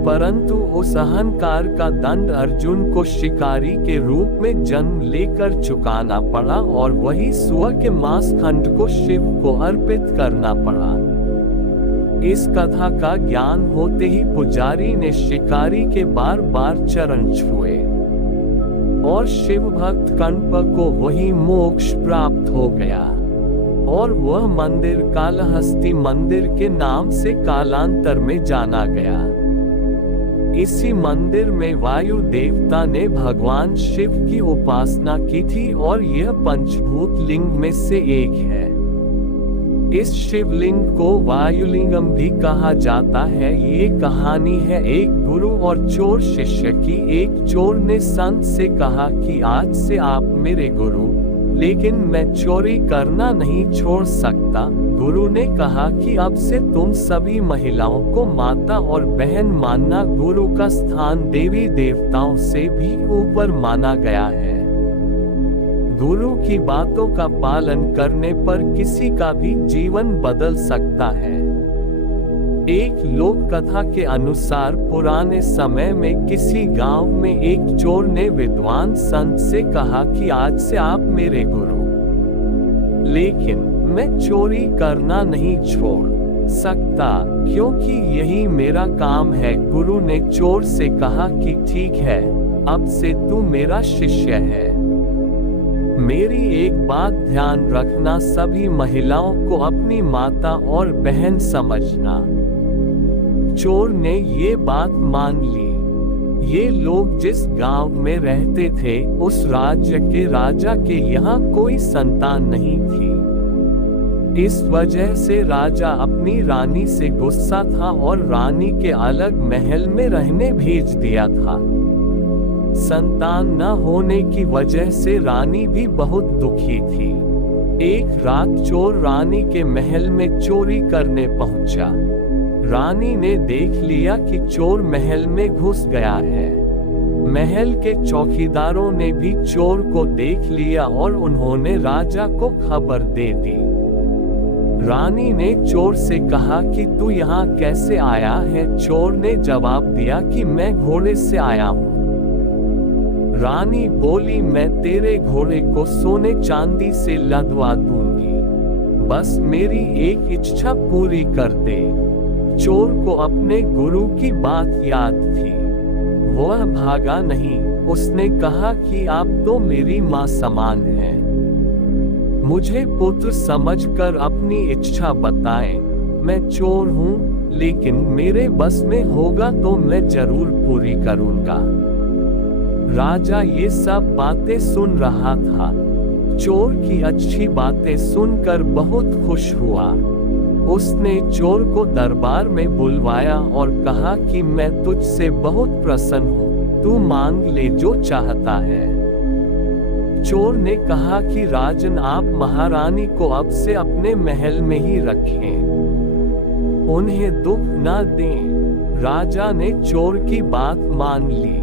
परंतु उस अहंकार का दंड अर्जुन को शिकारी के रूप में जन्म लेकर चुकाना पड़ा और वही सूअर के मांस खंड को शिव को अर्पित करना पड़ा। इस कथा का ज्ञान होते ही पुजारी ने शिकारी के बार बार चरण छुए और शिव भक्त कण्प को वही मोक्ष प्राप्त हो गया और वह मंदिर कालहस्ती मंदिर के नाम से कालांतर में जाना गया। इसी मंदिर में वायु देवता ने भगवान शिव की उपासना की थी और यह पंचभूत लिंग में से एक है। इस शिवलिंग को वायुलिंगम भी कहा जाता है। ये कहानी है एक गुरु और चोर शिष्य की। एक चोर ने संत से कहा कि आज से आप मेरे गुरु, लेकिन मैं चोरी करना नहीं छोड़ सकता। गुरु ने कहा कि अब से तुम सभी महिलाओं को माता और बहन मानना। गुरु का स्थान देवी देवताओं से भी ऊपर माना गया है। गुरु की बातों का पालन करने पर किसी का भी जीवन बदल सकता है। एक लोक कथा के अनुसार पुराने समय में किसी गांव में एक चोर ने विद्वान संत से कहा कि आज से आप मेरे गुरु, लेकिन मैं चोरी करना नहीं छोड़ सकता क्योंकि यही मेरा काम है। गुरु ने चोर से कहा कि ठीक है, अब से तू मेरा शिष्य है। मेरी एक बात ध्यान रखना, सभी महिलाओं को अपनी माता और बहन समझना। चोर ने ये बात मान ली। ये लोग जिस गांव में रहते थे उस राज्य के राजा के यहाँ कोई संतान नहीं थी। इस वजह से राजा अपनी रानी से गुस्सा था और रानी के अलग महल में रहने भेज दिया था। संतान न होने की वजह से रानी भी बहुत दुखी थी। एक रात चोर रानी के महल में चोरी करने पहुंचा। रानी ने देख लिया कि चोर महल में घुस गया है। महल के चौकीदारों ने भी चोर को देख लिया और उन्होंने राजा को खबर दे दी। रानी ने चोर से कहा कि तू यहाँ कैसे आया है? चोर ने जवाब दिया कि मैं घोड़े से आया हूँ। रानी बोली, मैं तेरे घोड़े को सोने चांदी से लदवा दूंगी, बस मेरी एक इच्छा पूरी कर दे। चोर को अपने गुरु की बात याद थी। वह भागा नहीं। उसने कहा कि आप तो मेरी माँ समान हैं। मुझे पुत्र समझकर अपनी इच्छा बताएं। मैं चोर हूँ, लेकिन मेरे बस में होगा तो मैं जरूर पूरी करूँगा। राजा ये सब बातें सुन रहा था। चोर की अच्छी बातें सुनकर बहुत खुश हुआ। उसने चोर को दरबार में बुलवाया और कहा कि मैं तुझसे बहुत प्रसन्न हूँ, तू मांग ले जो चाहता है। चोर ने कहा कि राजन, आप महारानी को अब से अपने महल में ही रखें, उन्हें दुख न दें। राजा ने चोर की बात मान ली।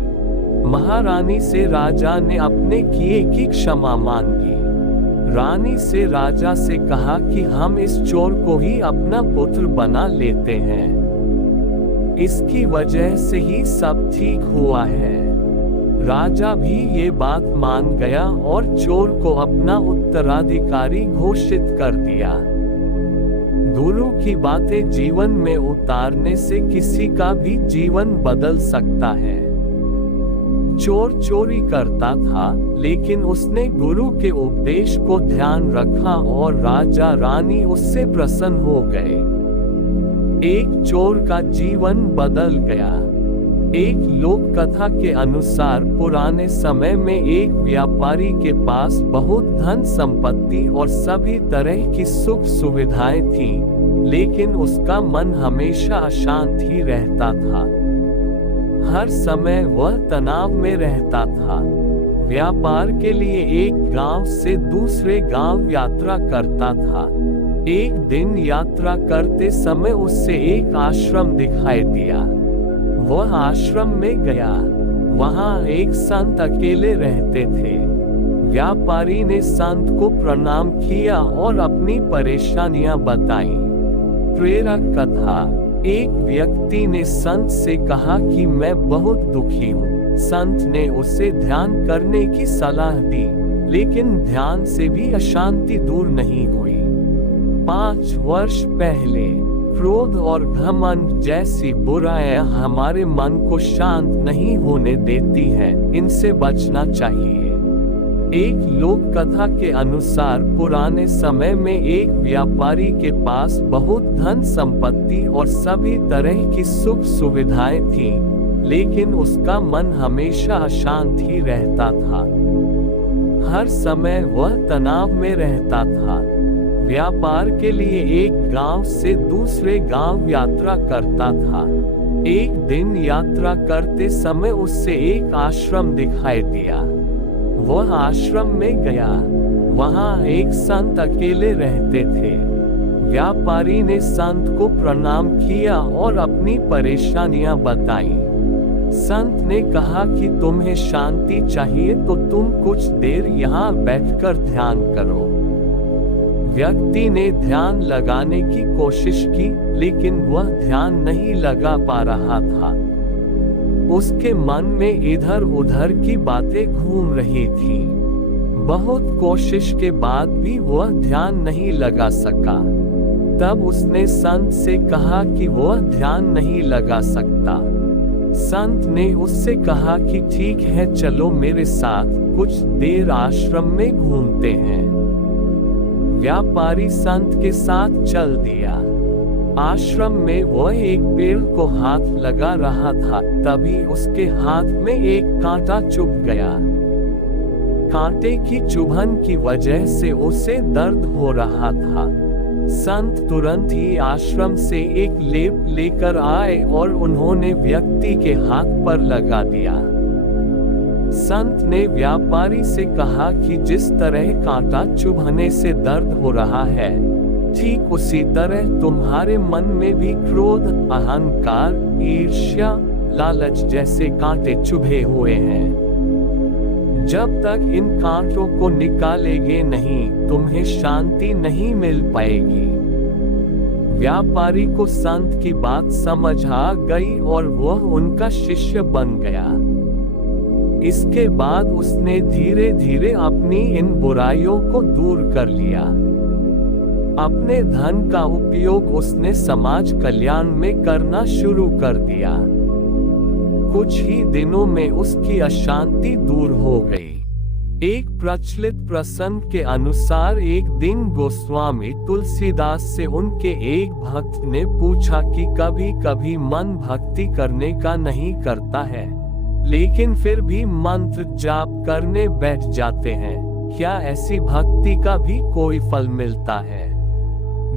महारानी से राजा ने अपने किए की क्षमा मांगी। रानी से राजा से कहा कि हम इस चोर को ही अपना पुत्र बना लेते हैं, इसकी वजह से ही सब ठीक हुआ है। राजा भी ये बात मान गया और चोर को अपना उत्तराधिकारी घोषित कर दिया। गुरु की बातें जीवन में उतारने से किसी का भी जीवन बदल सकता है। चोर चोरी करता था, लेकिन उसने गुरु के उपदेश को ध्यान रखा और राजा रानी उससे प्रसन्न हो गए। एक चोर का जीवन बदल गया। एक लोक कथा के अनुसार पुराने समय में एक व्यापारी के पास बहुत धन संपत्ति और सभी तरह की सुख सुविधाएं थीं, लेकिन उसका मन हमेशा अशांत ही रहता था। हर समय वह तनाव में रहता था। व्यापार के लिए एक गांव से दूसरे गांव यात्रा करता था। एक दिन यात्रा करते समय उससे एक आश्रम दिखाई दिया। वह आश्रम में गया। वहां एक संत अकेले रहते थे। व्यापारी ने संत को प्रणाम किया और अपनी परेशानियां बताई। प्रेरक कथा। एक व्यक्ति ने संत से कहा कि मैं बहुत दुखी हूँ। संत ने उसे ध्यान करने की सलाह दी, लेकिन ध्यान से भी अशांति दूर नहीं हुई। 5 वर्ष पहले क्रोध और घमंड जैसी बुराइयां हमारे मन को शांत नहीं होने देती हैं, इनसे बचना चाहिए। एक लोक कथा के अनुसार पुराने समय में एक व्यापारी के पास बहुत धन संपत्ति और सभी तरह की सुख सुविधाएं थीं, लेकिन उसका मन हमेशा अशांत ही रहता था। हर समय वह तनाव में रहता था। व्यापार के लिए एक गांव से दूसरे गांव यात्रा करता था। एक दिन यात्रा करते समय उससे एक आश्रम दिखाई दिया। वह आश्रम में गया। वहां एक संत अकेले रहते थे। व्यापारी ने संत को प्रणाम किया और अपनी परेशानियां बताई। संत ने कहा कि तुम्हें शांति चाहिए तो तुम कुछ देर यहाँ बैठकर ध्यान करो। व्यक्ति ने ध्यान लगाने की कोशिश की, लेकिन वह ध्यान नहीं लगा पा रहा था। उसके मन में इधर उधर की बातें घूम रही थीं। बहुत कोशिश के बाद भी वह ध्यान नहीं लगा सका। तब उसने संत से कहा कि वह ध्यान नहीं लगा सकता। संत ने उससे कहा कि ठीक है, चलो मेरे साथ कुछ देर आश्रम में घूमते हैं। व्यापारी संत के साथ चल दिया। आश्रम में वह एक पेड़ को हाथ लगा रहा था, तभी उसके हाथ में एक कांटा चुभ गया। कांटे की चुभन की वजह से उसे दर्द हो रहा था। संत तुरंत ही आश्रम से एक लेप लेकर आए और उन्होंने व्यक्ति के हाथ पर लगा दिया। संत ने व्यापारी से कहा कि जिस तरह कांटा चुभने से दर्द हो रहा है, ठीक उसी तरह तुम्हारे मन में भी क्रोध, अहंकार, ईर्ष्या, लालच जैसे कांटे चुभे हुए हैं। जब तक इन कांटों को निकालेंगे नहीं, तुम्हें शांति नहीं मिल पाएगी। व्यापारी को संत की बात समझ आ गई और वह उनका शिष्य बन गया। इसके बाद उसने धीरे धीरे अपनी इन बुराइयों को दूर कर लिया। अपने धन का उपयोग उसने समाज कल्याण में करना शुरू कर दिया। कुछ ही दिनों में उसकी अशांति दूर हो गई। एक प्रचलित प्रसंग के अनुसार एक दिन गोस्वामी तुलसीदास से उनके एक भक्त ने पूछा कि कभी कभी मन भक्ति करने का नहीं करता है, लेकिन फिर भी मंत्र जाप करने बैठ जाते हैं, क्या ऐसी भक्ति का भी कोई फल मिलता है?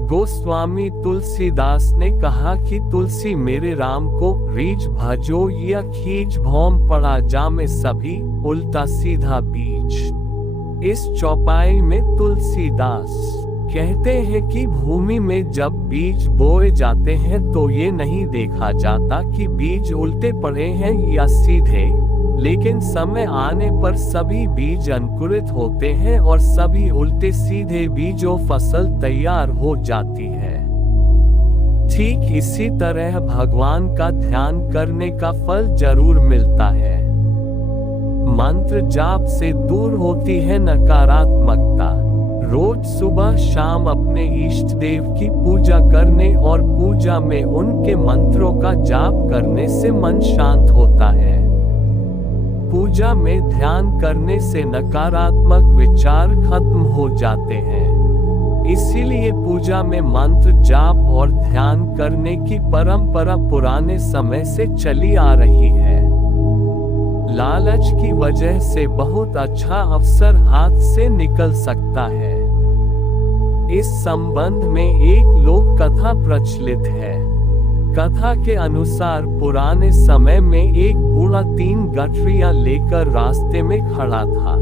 गोस्वामी तुलसीदास ने कहा कि तुलसी मेरे राम को रीझ भजो या खींच भौम पड़ा जामे सभी उल्टा सीधा बीज। इस चौपाई में तुलसीदास कहते हैं कि भूमि में जब बीज बोए जाते हैं तो ये नहीं देखा जाता कि बीज उल्टे पड़े हैं या सीधे, लेकिन समय आने पर सभी बीज अंकुरित होते हैं और सभी उल्टे सीधे बीजों फसल तैयार हो जाती है। ठीक इसी तरह भगवान का ध्यान करने का फल जरूर मिलता है। मंत्र जाप से दूर होती है नकारात्मकता। रोज सुबह शाम अपने इष्ट देव की पूजा करने और पूजा में उनके मंत्रों का जाप करने से मन शांत होता है। पूजा में ध्यान करने से नकारात्मक विचार खत्म हो जाते हैं। इसीलिए पूजा में मंत्र जाप और ध्यान करने की परंपरा पुराने समय से चली आ रही है। लालच की वजह से बहुत अच्छा अवसर हाथ से निकल सकता है। इस संबंध में एक लोक कथा प्रचलित है। कथा के अनुसार पुराने समय में एक बूढ़ा 3 गठरियां लेकर रास्ते में खड़ा था।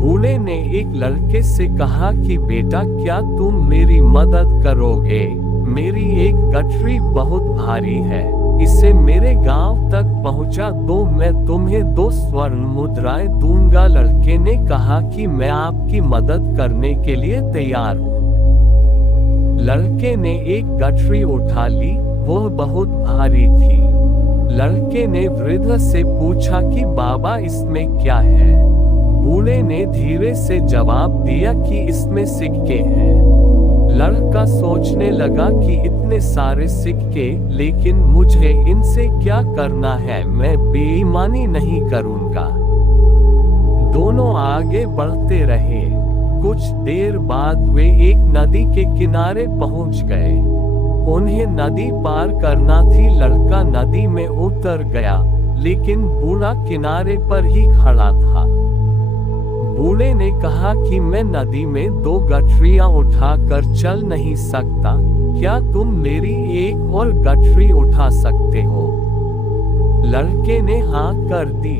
बूढ़े ने एक लड़के से कहा कि बेटा क्या तुम मेरी मदद करोगे? मेरी एक गठरी बहुत भारी है, इसे मेरे गांव तक पहुंचा दो, मैं तुम्हें 2 स्वर्ण मुद्राएं दूंगा। लड़के ने कहा कि मैं आपकी मदद करने के लिए तैयार हूँ। लड़के ने एक गठरी उठा ली, वह बहुत भारी थी। लड़के ने वृद्ध से पूछा कि बाबा इसमें क्या है? बूढ़े ने धीरे से जवाब दिया कि इसमें सिक्के हैं। लड़का सोचने लगा कि इतने सारे सिक्के, लेकिन मुझे इनसे क्या करना है, मैं बेईमानी नहीं करूंगा। दोनों आगे बढ़ते रहे। कुछ देर बाद वे एक नदी के किनारे पहुंच गए। उन्हें नदी पार करना थी। लड़का नदी में उतर गया, लेकिन बूढ़ा किनारे पर ही खड़ा था। बूढ़े ने कहा कि मैं नदी में 2 गठरियां उठाकर चल नहीं सकता, क्या तुम मेरी एक और गठरी उठा सकते हो? लड़के ने हाँ कर दी।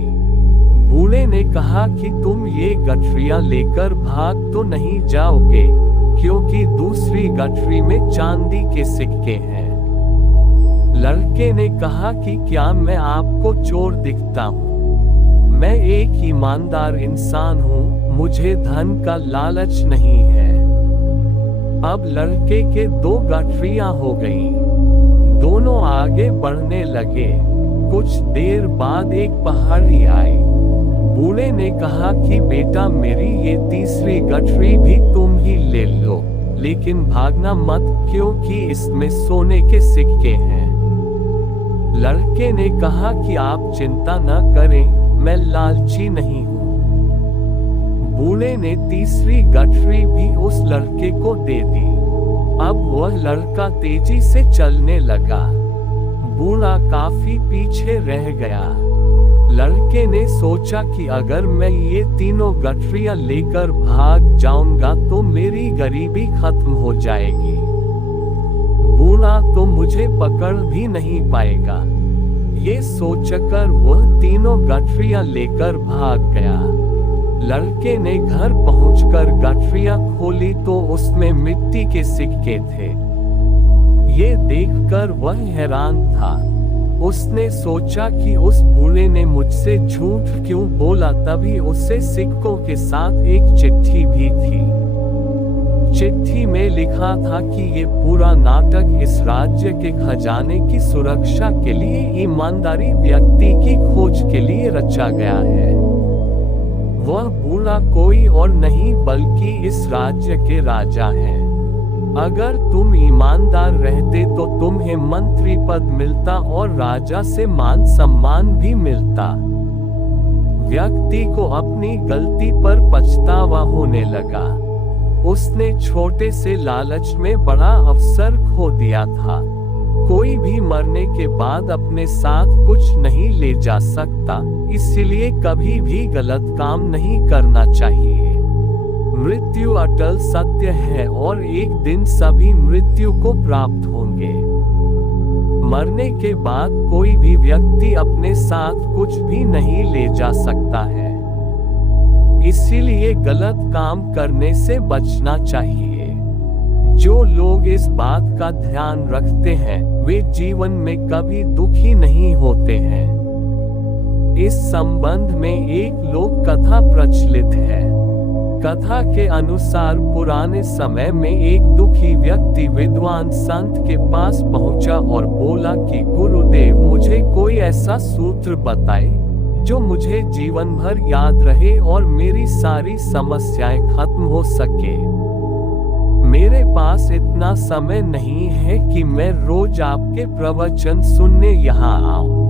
बूढ़े ने कहा कि तुम ये गठरियां लेकर भाग तो नहीं जाओगे, क्योंकि दूसरी गठरी में चांदी के सिक्के हैं। लड़के ने कहा कि क्या मैं आपको चोर दिखता हूँ? मैं एक ईमानदार इंसान हूँ, मुझे धन का लालच नहीं है। अब लड़के के 2 गठरियां हो गईं। दोनों आगे बढ़ने लगे। कुछ देर बाद एक पहाड़ी आई। बूढ़े ने कहा कि बेटा मेरी ये तीसरी गठरी भी तुम ही ले लो, लेकिन भागना मत, क्योंकि इसमें सोने के सिक्के हैं। लड़के ने कहा कि आप चिंता न करें, मैं लालची नहीं हूँ। बूढ़े ने तीसरी गठरी भी उस लड़के को दे दी। अब वह लड़का तेजी से चलने लगा। बूढ़ा काफी पीछे रह गया। लड़के ने सोचा कि अगर मैं ये तीनों गठरियां लेकर भाग जाऊंगा तो मेरी गरीबी खत्म हो जाएगी। बूढ़ा तो मुझे पकड़ भी नहीं पाएगा। ये सोचकर वह तीनों गठरियां लेकर भाग गया। लड़के ने घर पहुंचकर गठरियां खोली तो उसमें मिट्टी के सिक्के थे। ये देखकर वह हैरान था। उसने सोचा कि उस बूढ़े ने मुझसे झूठ क्यों बोला। तभी उससे सिक्कों के साथ एक चिट्ठी भी थी। चिट्ठी में लिखा था कि ये पूरा नाटक इस राज्य के खजाने की सुरक्षा के लिए ईमानदारी व्यक्ति की खोज के लिए रचा गया है। वह बूढ़ा कोई और नहीं बल्कि इस राज्य के राजा हैं। अगर तुम ईमानदार रहते तो तुम्हें मंत्री पद मिलता और राजा से मान सम्मान भी मिलता। व्यक्ति को अपनी गलती पर पछतावा होने लगा। उसने छोटे से लालच में बड़ा अवसर खो दिया था। कोई भी मरने के बाद अपने साथ कुछ नहीं ले जा सकता, इसलिए कभी भी गलत काम नहीं करना चाहिए। मृत्यु अटल सत्य है और एक दिन सभी मृत्यु को प्राप्त होंगे। मरने के बाद कोई भी व्यक्ति अपने साथ कुछ भी नहीं ले जा सकता है, इसीलिए गलत काम करने से बचना चाहिए। जो लोग इस बात का ध्यान रखते हैं वे जीवन में कभी दुखी नहीं होते हैं। इस संबंध में एक लोक कथा प्रचलित है। कथा के अनुसार पुराने समय में एक दुखी व्यक्ति विद्वान संत के पास पहुंचा और बोला कि गुरुदेव, मुझे कोई ऐसा सूत्र बताए जो मुझे जीवन भर याद रहे और मेरी सारी समस्याएं खत्म हो सके। मेरे पास इतना समय नहीं है कि मैं रोज आपके प्रवचन सुनने यहाँ आऊं।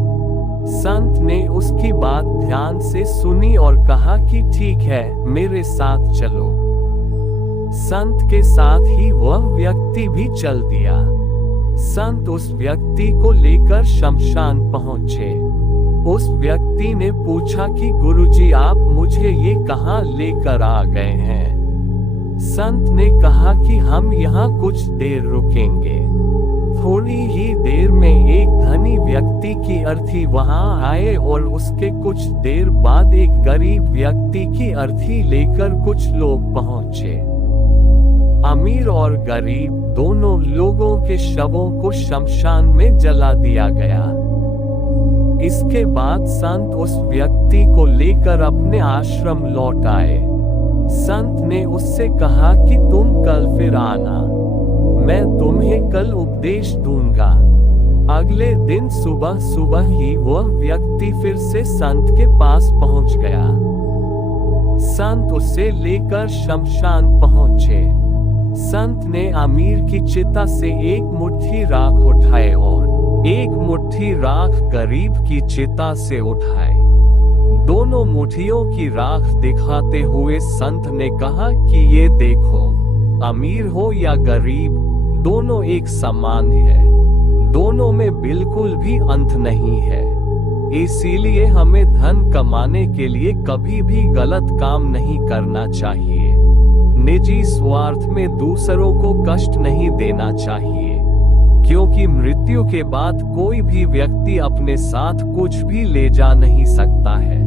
संत ने उसकी बात ध्यान से सुनी और कहा कि ठीक है, मेरे साथ चलो। संत के साथ ही वह व्यक्ति भी चल दिया। संत उस व्यक्ति को लेकर शमशान पहुंचे। उस व्यक्ति ने पूछा कि गुरुजी, आप मुझे ये कहाँ लेकर आ गए हैं? संत ने कहा कि हम यहाँ कुछ देर रुकेंगे। थोड़ी ही देर में एक धनी व्यक्ति की अर्थी वहाँ आए और उसके कुछ देर बाद एक गरीब व्यक्ति की अर्थी लेकर कुछ लोग पहुँचे। अमीर और गरीब दोनों लोगों के शवों को शमशान में जला दिया गया। इसके बाद संत उस व्यक्ति को लेकर अपने आश्रम लौट आए। संत ने उससे कहा कि तुम कल फिर आना, मैं तुम्हें कल उपदेश दूंगा। अगले दिन सुबह सुबह ही वह व्यक्ति फिर से संत के पास पहुंच गया। संत उसे लेकर शमशान पहुंचे। संत ने अमीर की चिता से एक मुट्ठी राख उठाए और एक मुट्ठी राख गरीब की चिता से उठाए। दोनों मुट्ठियों की राख दिखाते हुए संत ने कहा कि ये देखो, अमीर हो या गरीब, दोनों एक समान है। दोनों में बिल्कुल भी अंत नहीं है। इसीलिए हमें धन कमाने के लिए कभी भी गलत काम नहीं करना चाहिए। निजी स्वार्थ में दूसरों को कष्ट नहीं देना चाहिए, क्योंकि मृत्यु के बाद कोई भी व्यक्ति अपने साथ कुछ भी ले जा नहीं सकता है।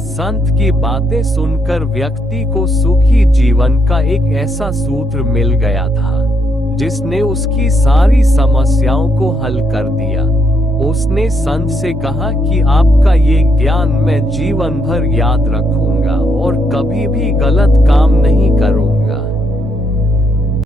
संत की बातें सुनकर व्यक्ति को सुखी जीवन का एक ऐसा सूत्र मिल गया था जिसने उसकी सारी समस्याओं को हल कर दिया। उसने संत से कहा कि आपका ये ज्ञान मैं जीवन भर याद रखूंगा और कभी भी गलत काम नहीं करूंगा।